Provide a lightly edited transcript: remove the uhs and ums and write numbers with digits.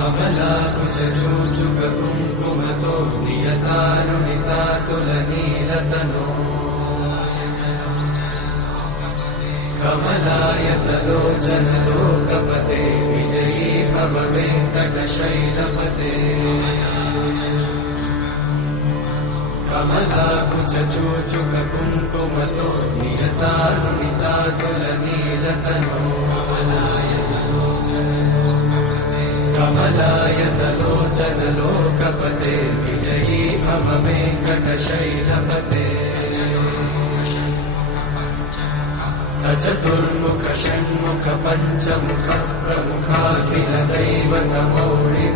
कमलाकुचूचुककुङ्कुमतो नियतारुणितातुलनीलतनो कमलायतलोचनलोकपते विजयी भव वेङ्कटशैलपते कमलाकुचूचुककुङ्कुमतो नियतारुणितातुलनीलतनो कमलायतलोचनलोकपते विजयी भव वेङ्कटशैलपते सचतुर्मुख षण्मुख पञ्चमुख प्रमुखाखिल दैवतमौळि